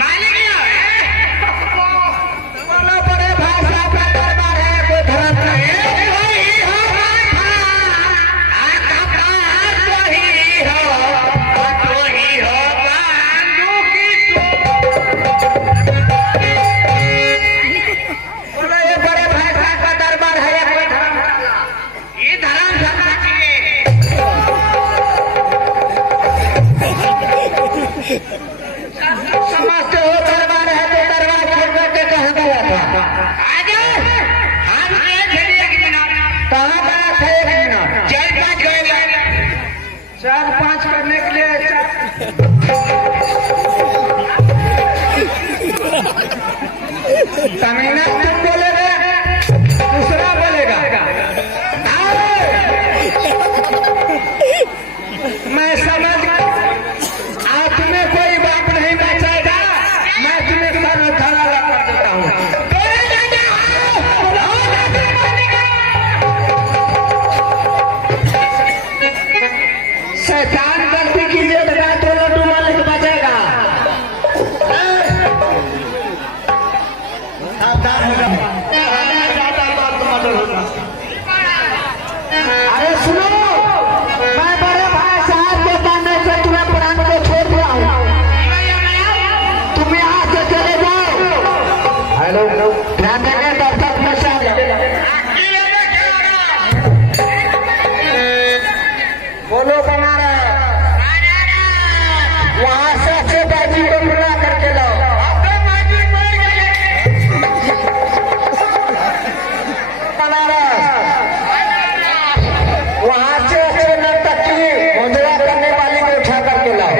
मालिक बोलो बड़े भाई साहब का दरबार है, कोई धर्म नहीं समझते हो। दरबार है तो दरबार छोड़ करके कहाँ गया था? आगे हम एक मिनट कहाँ गया था? 1 मिनट 4-5 गए 4-5 करने के लिए तमीना तुम बोलेगा, दूसरा बोलेगा। मैं समझ तुम्हें कोई बात नहीं बचाएगा, मैं तुम्हें सर उठाना कर देता हूँ। शैतान गलती कीजिए बेटा तो लड्डू मालिक बचेगा। सावधान हो जाओ। अरे सुनो, मैं बड़े भाई साहब के कहने से तुम्हें प्राण को छोड़ दिया हूँ। तुम यहाँ से चले जाओ। हेलो ध्यान देंगे दर्शक में से बोलो बना रहे वहां से अच्छे बाजी को बुला करके लाओ। बना रहे वहां से अच्छे नर्तकी मुद्रा करने वाली को उठा करके लाओ।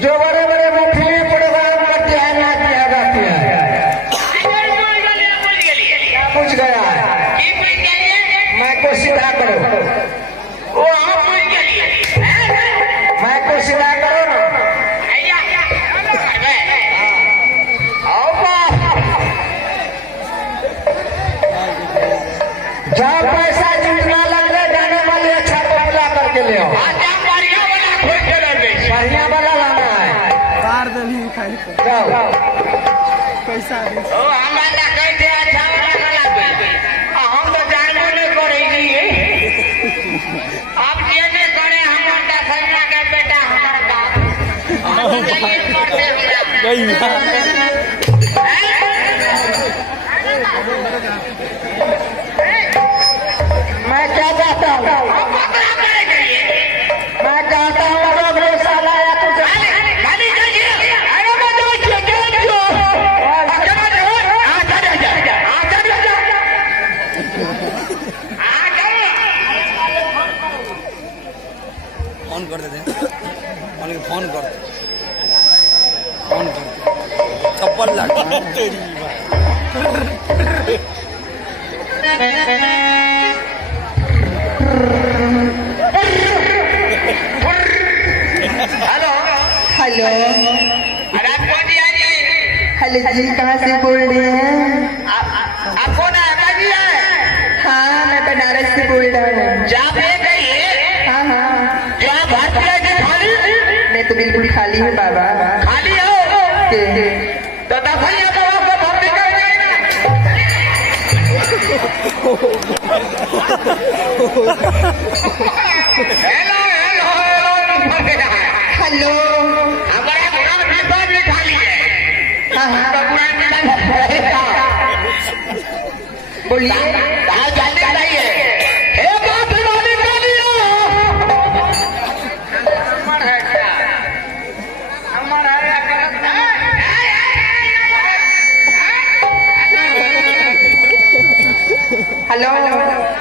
जो बड़े बड़े मुफ्ती प्रोग्राम करते हैं ना किया जाती है। पूछ गया मैं को सीधा करो, मैं को सीधा करो ना। जहाँ पैसा जितना लग रहा जाने वाले अच्छा को बुला करके ले आओ। बढ़िया वाला लाना है। जाओ पैसा हम तो जानबो नहीं करेगी। आप ये नहीं करे हमारा सन्ना का बेटा हमारा बाप मैं क्या चाहता हूँ? मैं चाहता हूँ अगर साला या तो फोन कर देते फोन कर चप्पल लग तेरी हेलो हेलो अरे आप कौन जी? हेलो जी, कहाँ से बोल रहे हैं? आप कौन है? बाजी है? हाँ, मैं बनारस से बोल रहा हूँ। जहाँ पे गई हाँ हाँ, जो आप भात खाली मैं तो बिल्कुल खाली हूँ बाबा। खाली हो तो दफनिया को आपको भर्ती कर देना। हेलो हेलो हेलो हमारा पूरा डिब्बा भी खाली है। हाँ हाँ, बोलिए कहाँ जाने चाहिए? हे बात वाली बोलियो। नंबर है क्या? नंबर है या गलत है? हेलो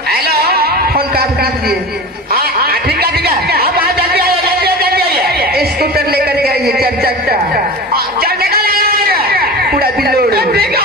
हेलो फोन काट दीजिए। हाँ ठीक है ठीक है। अब आ जल्दी आइए जल्दी आइए। स्कूटर लेकर के आइए 4 चक्का चल निकल आइए। पूरा बिलोड़। ठीक है